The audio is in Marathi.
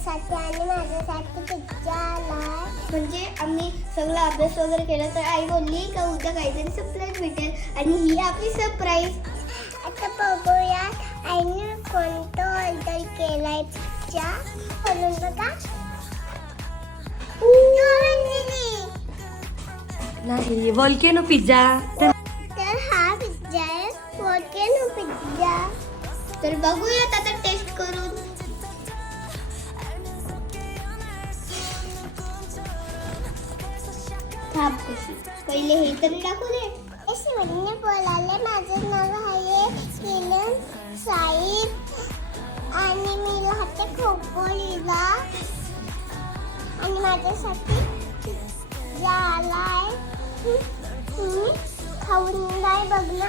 तुझ्यासाठी आणि माझ्यासाठी पिझ्झा आलाय. म्हणजे आम्ही सगळा अभ्यास वगैरे केला तर आई बोलली का उद्या काहीतरी सरप्राईज भेटेल आणि ही आपली सरप्राईज. आता बघूया आईने कोणतं ऑर्डर केलाय पिझ्झा. खोलून बघा. नाही व्हॉल्केनो पिझ्झा. तर हा पिझ्झा आहे व्हॉल्केनो पिझ्झा. तर बघूयात आता टेस्ट करून. थांब कशी पहिले हे तरी टाकू दे. शिवने बोलाले माझं नाव आहे किलन साईद आणि मी राहते खोपोलीला आणि माझ्यासाठी पिझ्झा आलाय. तुम्ही खाऊन नाही बघ ना.